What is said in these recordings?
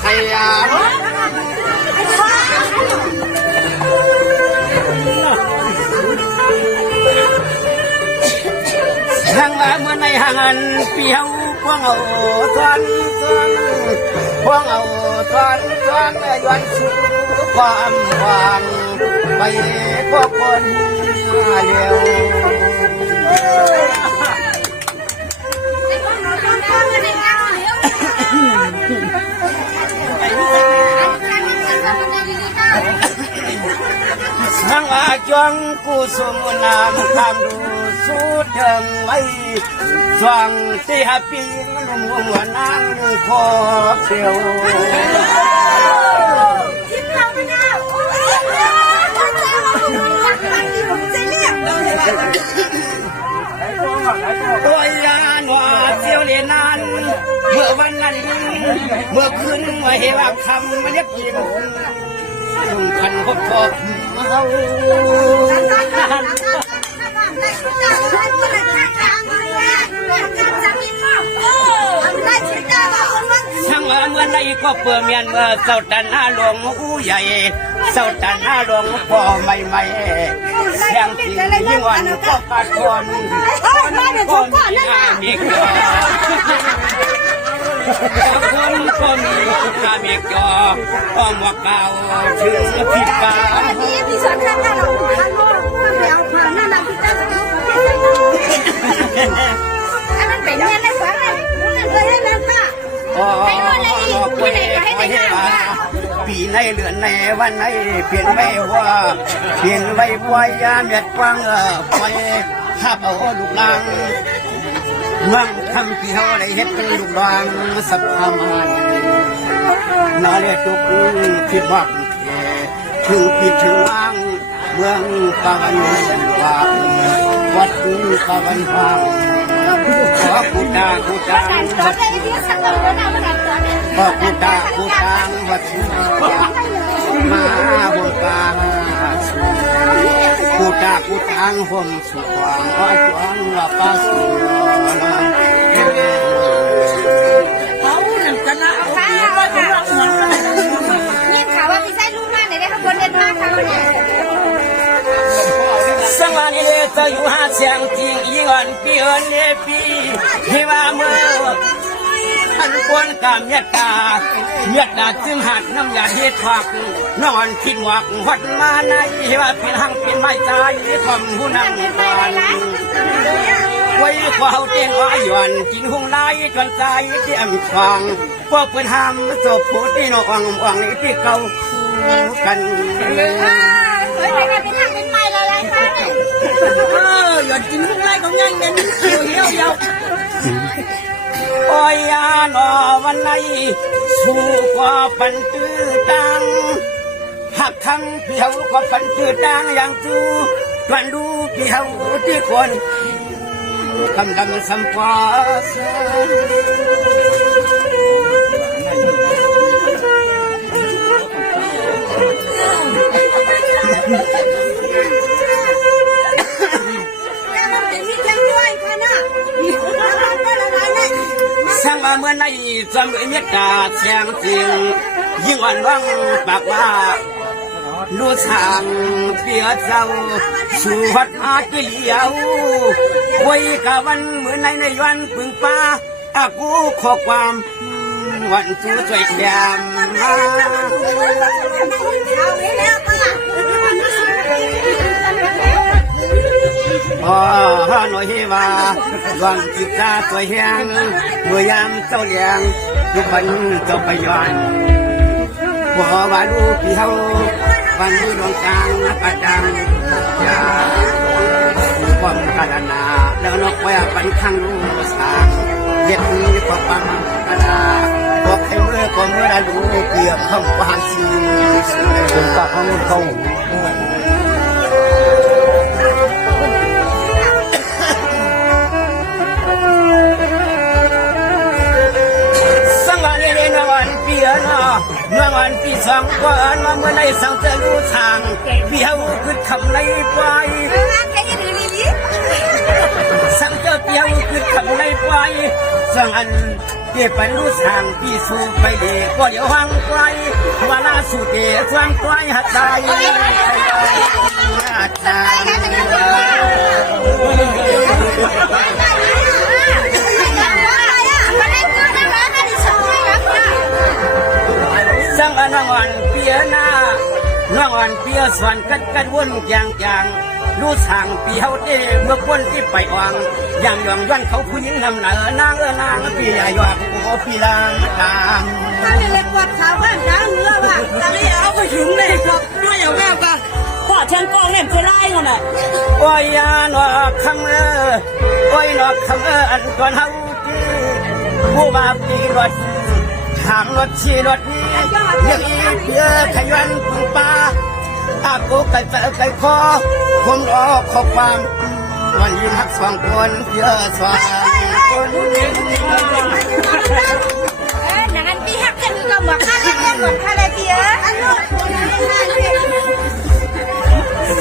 ใครทางว่าเมื่อในห่างเปียวพวงเอาทวนพวงเอาทวนย้อนสู่ความหวังไปพวกคนเร็วสังอาจงกุศลนามคำดูสุดเดิมไว้สว่างที่หาปีนุ่มหัวนางขอเสียวตัวยานว่าเสียวเรียนนานเมื่อวันนั้นเมื่อคืนเมื่อเฮลับคำมันเรียกกินพันพบพบเขาช่างเมื่อในก็เปลือกเมียนเมื่อเสาตันหน้าหลวงอู้ใหญ่เสาตันหน้าหลวงพ่อใหม่เสียงจริงยิ่งวันก็ปาดคนคนมีเกลือคนก็มีข้ามีเกลืออ้อมว่าเก่าถึงผิดกาพี่สอนข้างหน้าเราข้างนอกข้างเดียวผ่านหน้าเราพี่ตั้งอันนั้นเป็นเงินได้ฟังเลยเลยให้นั่นค่ะไม่ว่าอะไรอีกที่ไหนก็ให้ได้ค่ะปีในเดือนในวันในเปลี่ยนไม่ว่าเปลี่ยนไว้ไว้ยาเม็ดฟังไปขับเอาลูกลังเมืองทำที่เขาได้เฮ็ดเป็นลูกดังสับพมันนาเรียตุกผิดวักถึงผิดถึงล่างเมืองตะวันว่าวัดตะวันฟ้าขอกูตาวัดขอกูตาวัดมาบนกากูตาห่มสุขวังว่าจวงละปาสุเขาหนังกันนะค่ะยิ่งข่าวว่าพี่ไส้ลูกมากไหนได้ข้างบนเด่นมากค่ะเนี่ยสังวานิเลตอยู่หาเสียงจริงยิ่งอ่อนปีเอิญปีให้ว่าเมื่ออันควรกามเมตตาจึงหัดน้ำยาเฮ็ดผักนอนคิดวักวัดมาในว่าเป็นหังเป็นไม้ใจทำหูนั่งกวนไว้ความเตียงว่าหย่อนกินหงไล่จนใจที่อ่ำฟังพวกเพื่อนห้ามศพผู้ที่นอกวังที่เก่ากันเป็นหักเป็นไม้อะไรคะหย่อนกินหงไล่ของยังเงินเขียวเหี่ยวโอ้ยยานอวันไหนสู้กว่าปันตื้อตังหักทั้งเพียวกว่าปันตื้อตังอย่างจูตวนดูเพียวที่คนคำดำสัมภาษช่างว่าเมื่อในจำบรรยากาศแสงจริงยิ่งอ่อนว่างปากว่ารู้ทางเปียเจ้าสู่วัดอาเกียวไว้กะวันเมื่อในวันปึงป้าอากูขอความวันสู้ช่วยแกมมาหน่อยว่าวันจิตตาตัวแหงเมื่อยามเจ้าเลี้ยงทุกวันเจ้าไปย้อนว่าลูกที่เขาวันดูดวงกลางประดังยาความกันนาแล้วนกไว้ปันข้างลูกสางเด็กนี้ก็ปังกระดาบอกให้เมื่อก่อนเมื่อได้ดูเกี่ยวข้องวางซีเป็นกับข้างนู้นเขาเมื่อวันที่สองก่อนมาเมื่อในสังเจรู้ทางเบี้ยวขึ้นคำในปลายสังเจเบี้ยวขึ้นคำในปลาย ส่งอันเก็บไปรู้ทางพี่สู่ไปเด็กก็เดี๋ยวห่างไกลว่าลาสู่เด็กห่างไกลหัดใจหัดใจสังอันวันเปียหน้าน้องวันเปียสวนกัดวนจางรู้ทางปีเฮาเด้เมื่อคนที่ไปวางอย่างยองย้อนเขาผู้หญิงนำเหนือนางนางปีใหญ่ยอดโอ้ปีลางตามถ้าเล็กกว่าขาวบ้านช้างเนื้อว่ะตอนนี้เอาไปถึงเลยครับด้วยอย่างแม่ก็พ่อเชิญกองเนี่ยจะไล่กันอ่ะโอ้ยยานอคำโอ้ยนอคำอันก่อนเฮาที่ผู้มาปีรถทางรถชีรถนี้ยังอีเพียขยันปุ่งปลาอากูไก่ไก่คอผมรอขอความวันยืนหักสองคนเยอะสองคนอย่างนั้นพี่หักกันก็หมดค่าแรงหมดค่าแรงเพียอันนู้น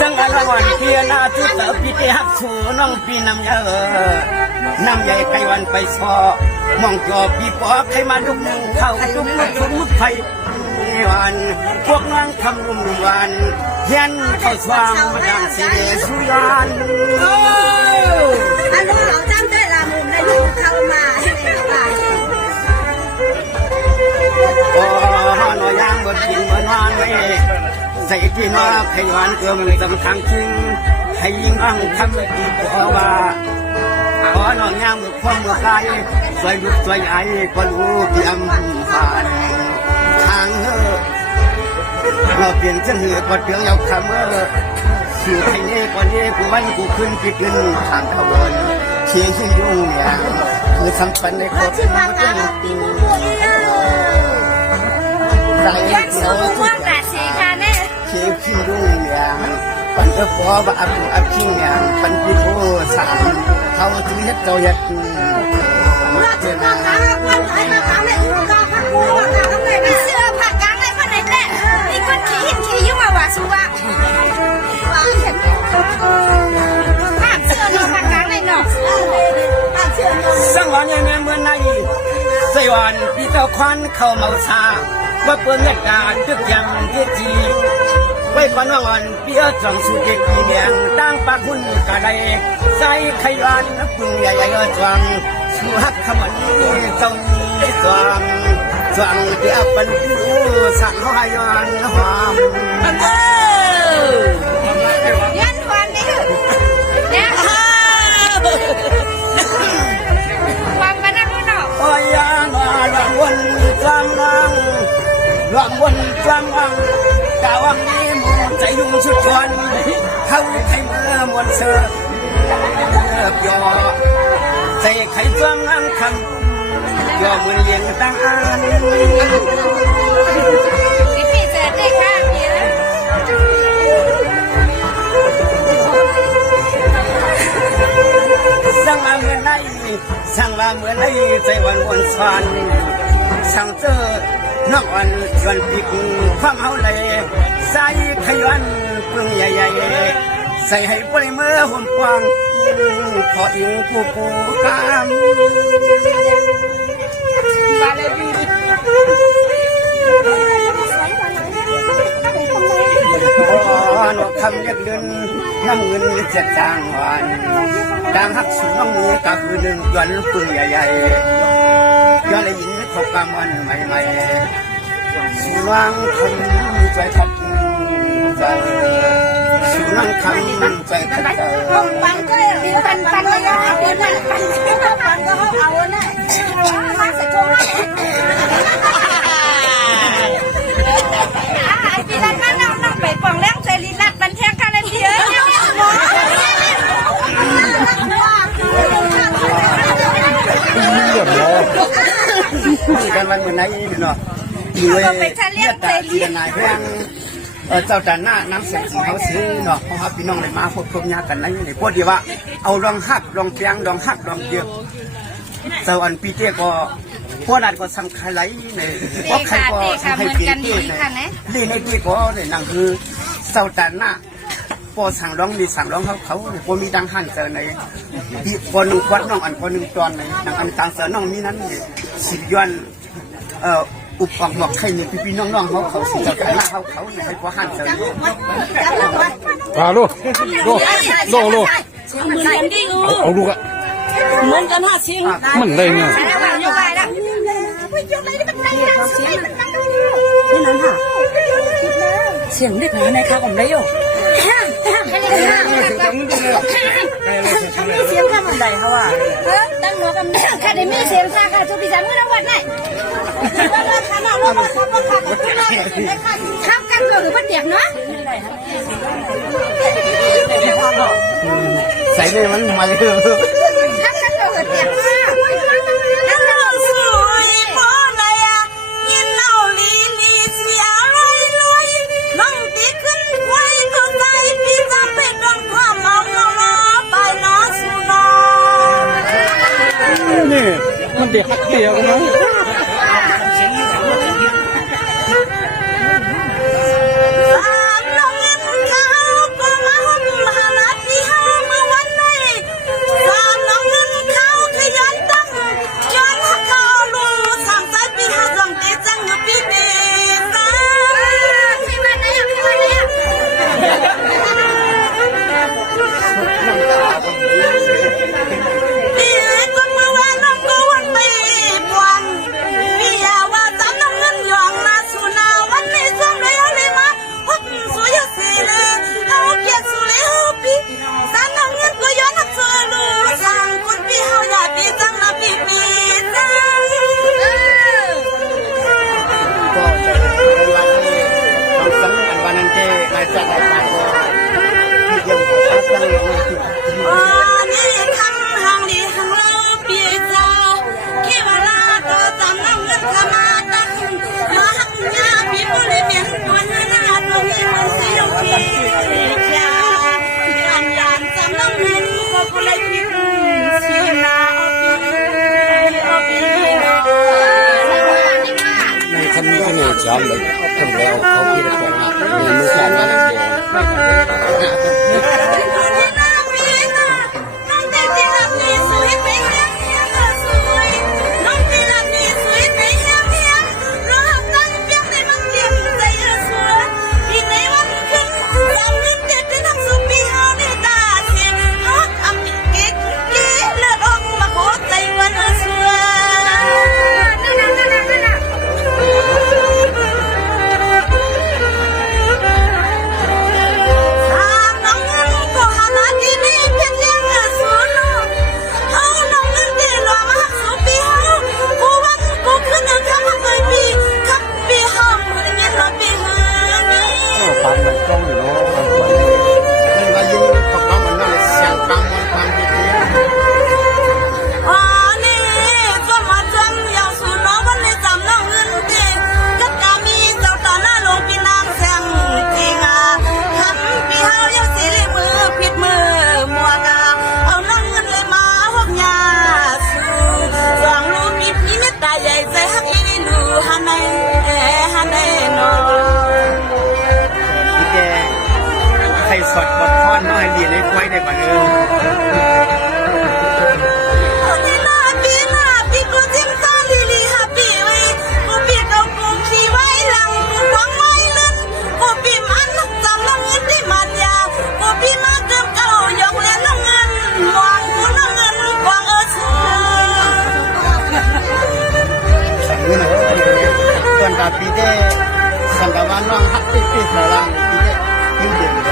สังกัดวันเพียนาทุกเติบพี่ที่หักชูน้องพี่นำเยอะน้ำใหญ่ไก่วันไปซอมองจอพี่ปอใครมาดุมเข้าดุมชมมุกไทยวันพวกนางทำรุ่มวันเย็นเข้าสว่างมาดังเสียสุยานอันนู้นเราจำได้ละมุมได้ลูกเข้ามาให้ในบ้านโอ้หน่อยย่างบดกินบนวานไม่ใส่ที่นอไขวันเกลือมันสำคัญจริงให้ยิ่งอังทำดีกว่าขอหน่อยย่างมือคว่ำมือใครสวยลุกสวยใหญ่ก็รู้เพียงผ่านทางเราเปลี่ยนเส้นเหตุวัดเพียงเอาคำสื่อไทยนี้กว่านี้กูวันกูขึ้นปีขึ้นทางขบวนเชียงที่ยุ่งเนี่ยคือสำคัญในครอบครัวเจ้าปีใจเขียวทุกอย่างเชียงที่ยุ่งเนี่ยปันเอฟบาบุอับขิงเนี่ยปันปีโพสามเขาถือเฮ็ดเจ้าอยากเจ้ามาวันไหนมาทำอะไรก็พักกูว่าทำอะไรไม่เชื่อผักกลางอะไรคนไหนแน่นี่คนขี้หินขี้ยุ่งมาว่าชัวว่าฉันภาพเชื่อเนาะผักกลางเลยเนาะภาพเชื่อเนาะสังวานยังแม่เมื่อไหร่ใส่วันพี่เจ้าควันเข้าเมาชาว่าเปิดเงินกาตึกยังเทียทีไว้ก่อนว่าวันเปียจังสุดเด็กปีแดงตั้งปากหุ่นกะไดใส่ไข่วันปึงใหญ่ๆจวงสู้ฮักขมันเจ้านี้จวงจวงเปียปันผู้สั่งเขาให้ย้อนหอมยันวันนี้เนี่ยความกันนะพี่น้องโอ้ยยานรำวนกลางนังรำวนกลางนังกะวังนี้มูใจยุ่งชุดวันเขาไข่เมื่อมวนเสือยอใจไข่ฟังอังคำยอมือเลี้ยงตั้งอันพี่เจอได้ค่ะพี่สั่งมาเมื่อไหร่สั่งมาเมื่อไหร่ใจวันวันสันสั่งเจอน้องวันชวนปีกความเฮาเลยใส่ขยันปึงใหญ่ๆใส่ให้ปริเมื่อหุ่นกว้างขออิงผู้ผู้กามมาเลยพี่นกคำเรียกเดินน้ำเงินเจ็ดจางวันดังหักสูงน้องมือกับมือหนึ่งย้อนปึงใหญ่ๆย้อนเลยยินเขากำมันใหม่ๆสูงางคำใจทับใจสูงางคำใจทับใจปันก็ปันก็เอาเนี่ยปันก็เอาเนี่ยมาใส่ถุงพี่รัตน์น้องไปป่องแรงใจลีลัดบันแทงกันเลยพี่เอ้ยนี่กันวันเมื่อไหร่เนาะอยู่ในเลือดตาจีนนายเพื่อนเจ้าแต่หน้าน้ำเสียงของเขาซื้อเนาะเพราะว่าพี่น้องเลยมาพบยากันในนี่พอดีว่าเอาลองหักลองเพียงลองหักลองเยอะเจ้าอันปีเต้ก็พวกนั้นก็สำคัญไรเนี่ยเพราะใครก็ให้เกียรติเนี่ยลีในปีก็เนี่ยนั่งคือเจ้าแต่หน้า ปอสั่งร้องมีสั่งร้องเขาพอมีดังหันเจอในที่คนหนึ่งควัดน้องอันคนหนึ่งตอนในดังอันต่างเสือน้องมีนั้น10 ย้อนอุปกรณ์หมอกไข่เนี่ยพี่น้องเขาสิจะกันหน้าเขาเนี่ยให้พอหันเจอลูกเอาลูกอะเหมือนกัน5 ชิงมันเลยเนี่ยเสียงเด็กไหนนะคะผมได้อยู่เสียงกันมันใดเขาว่าตั้งหัวกันค่ะได้มีเสียงค่ะค่ะจุดพิจารณาเมื่อวันไหนข้ามกันก็หรือว่าเด็กเนาะใส่เลยมันมาเลยข้ามกันก็หรือเด็กมากสวยพอเลยอ่ะยินเอาลีเสียลอยน้องตีขึ้นไว้ก็ใจพี่จะเป็นโดนความเมาไปน้อสุนอนี่มันเด็กเดียวกันนะจอมเลยทำแล้วเขาคิดว่ามีมือการงานเดียวสดบดทอนน้อยดีในควายได้ปะเอส่วนกับปีเดสันดาวันว่างฮัตติปิสระลังปีเดยิ่งเด่นเ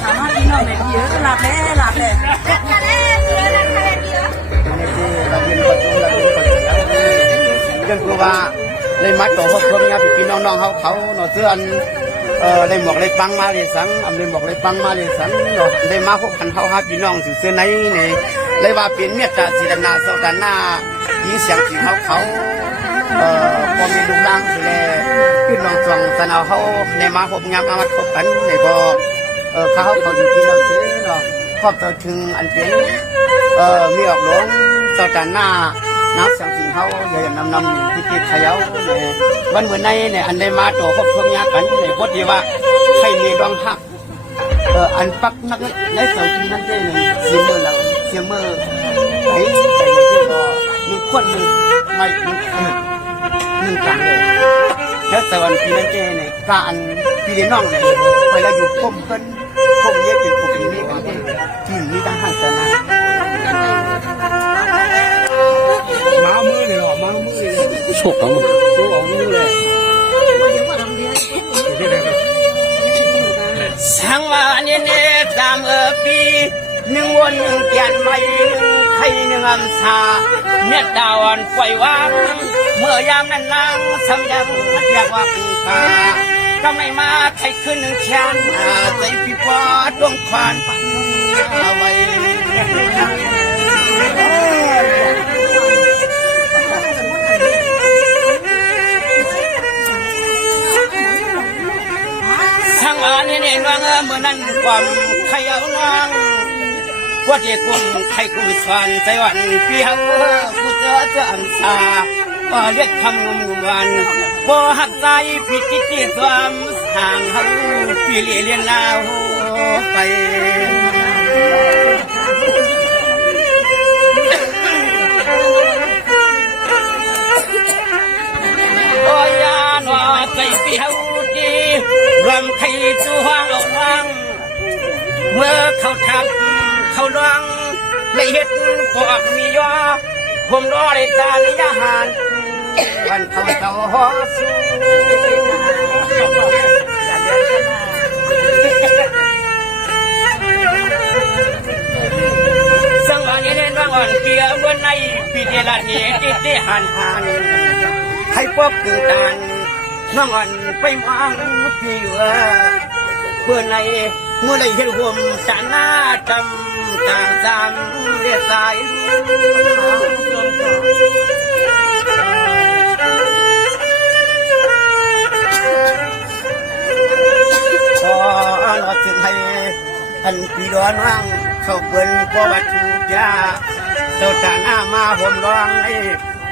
ขามาพี่น้องในเยอะหลับแล้วหลับแล้ว ทะเลเรือนั่นทะเลเยอะ เราเรียนประชุมเราเรียนประชุมเรื่องคือว่าเลยมัดตัวพวกเพื่อนพี่น้องๆเขาเนาะเสื้อได้หมวกเลยปังมาเลยสังเลยหมวกเลยปังมาเลยสังเนาะได้มาพบกันเขาครับพี่น้องสื่อเสื้อไหนเนี่ยเลยว่าเป็นเมตตาศิลนาเสดานายิงเสียงถึงเขาพอมีลูกล่างสิเลยขึ้นลองจองสนาวเขาในมาพบงามมาพบกันในก็เขาอยู่ที่เราซื้อเนาะครอบตัวถึงอันเป็นมีออกหลวงเสดานานับเสียงถึงเขาอย่านำที่ติดขยาวเนี่ยวันเหมือนในเนี่ยอันได้มาตัวครอบครัวงานกันในพอดีว่าใครมีดวงหักอันปักนักในเสาจีนั่นเองเสียมือเราเสียมือไอ้ใจในที่ก็มีคนหนึ่งไม่หนึ่งกันเลยแล้วแต่วันปีนั้นเองเนี่ยการปีเดียน้องเนี่ยไปเราอยู่ก้มเพิ่นก้มเย็บเป็นปกตินี่กันที่มีตั้งห้างแต่นั้นมามือเลยหรอมามือเลยโชคของมึงโชคของมึงเลยสังวานี่เนี่ยตามปีหนึ่งวันหนึ่งเกียนใหม่หนึ่งไทยหนึ่งอัมสาเม็ดดาวันไฟว่างเมื่อยามนั้นนางสำยังอยากว่าพึ่งพาก็ไม่มาไทยขึ้นหนึ่งชันใจพี่ปอดวงควานปังเอาไว้สังวานี่เนี่ยน้องเมื่อนั้นความขยาวนางว่าเด็กกุ้งไข่กุ้งสวรรค์ใจวันเปียวผู้เจออันซาเรียกคำงมวันบ่หักใจผิดที่ความห่างเขาปีเลี้ยนลาวไปโอ้ยานว่าใจเปียวดีรำไข่จูห้างเอาวังเมื่อเขาทักเขาลังเลยเห็ดพวกมียอผมรอได้ตาในอาหารวันเขาเจ้าหอสูสังวานี้เล่นว่างอ่อนเกียบนในปีเดลานีกิติหันให้พบคือกันน้องอ่อนไปมังพี่เพื่อในเมื่อได้เห็นผมสานาจำต่างจำเรียกสายพอเราจึงให้อันปีร้อนว่างเขาเปิ่นก็วัตถุยาเจ้าตาหน้ามาผมร้องให้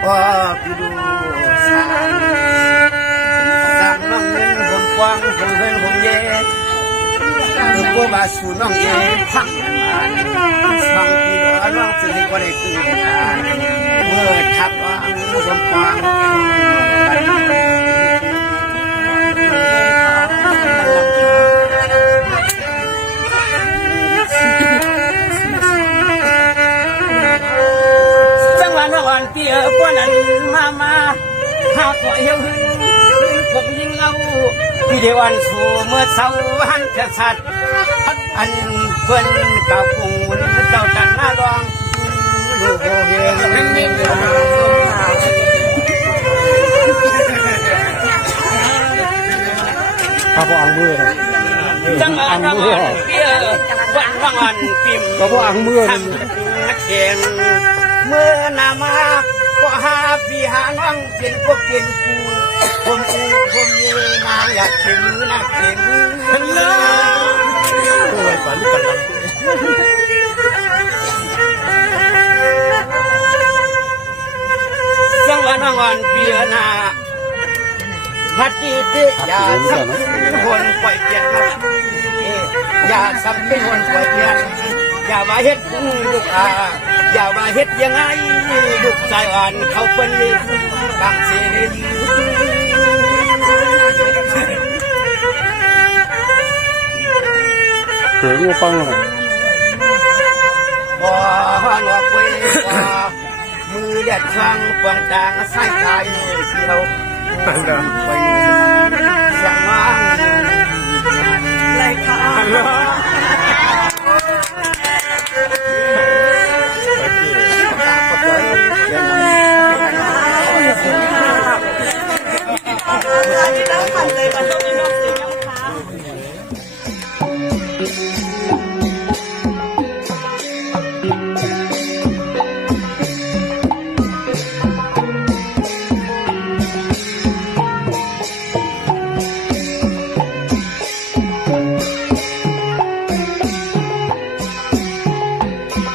พอพี่ดูสามน้องเงินผมกว้างผมเงินผมเย็นกูมาสู่น้องเอ๋พังฟังพี่ร้อนร้องจึงให้ก็ได้ตื่นเมื่อทับว่างผมกว้างจังหวะน้องอ่อนเตี้ยกว่านั้นมาหาก็เหี่ยวหึงผมยิงเอาพี่เดวันสู่เมื่อเช้าหันกษัตริย์อันเพิ่นเก่ากุ้งเจ้าจันหน้าร้องลูกโอเฮงพระพ่ออังมือจังหวะน้องอ่อนเตี้ยวันน้องอ่อนปิ่มพระพ่ออังมือนักเข่งเมื่อนามาก็หาพี่หาน้องเป็นพวกเป็นกูผมมีนางอยากเข็มมือนักเข็มมือโอ้ยฝันกันลังจังหวะน้องอ่อนเปียนาพัดจีติอย่าทำเป็นคนปล่อยเปลี่ยนอย่าทำเป็นคนปล่อยเปลี่ยนอย่ามาเฮ็ดลูกอาอย่ามาเฮ็ดยังไงลูกชายอ่อนเขาเป็นลิงบางเสียงเกิดงูปังเลยบ่หัวคุยบ่มือเด็ดช่างปวงจางใส่ใจเที่ยวไปเสียงว่าง เลยค่ะ